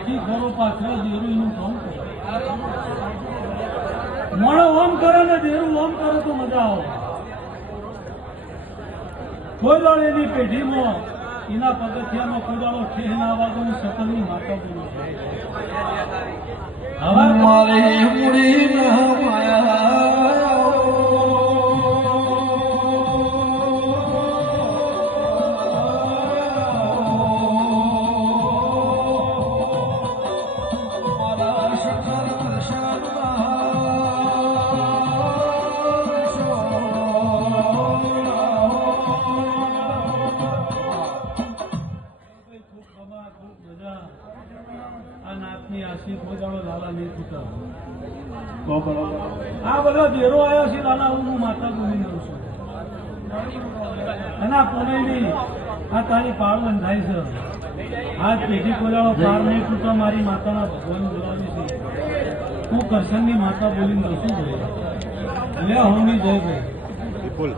હાથી ખરો પાછળ દેરું એનું કામ કરે મોણો ઓમ કરે ને દેરું ઓમ કરે તો મજા આવે કોઈ દાડો એની પેઢીમાં એના પગથિયામાં કોઈ દાડો ઠેહ ના વાગે હું સકલની માતા બોલું હવે મારી મૂડી ન માયા આ બધો દેરો આવ્યો છે લાલા હું માતા બોલી દઉં છું અને આ પોનેની આ તારી પાળ બંધાય છે આ પેઢી કોલાળો પાર નહીં તૂટો મારી માતાના ભગવાન બોલાવી છે હું કરશનની માતા બોલી દઉં છું લે હોમી જય ભાઈ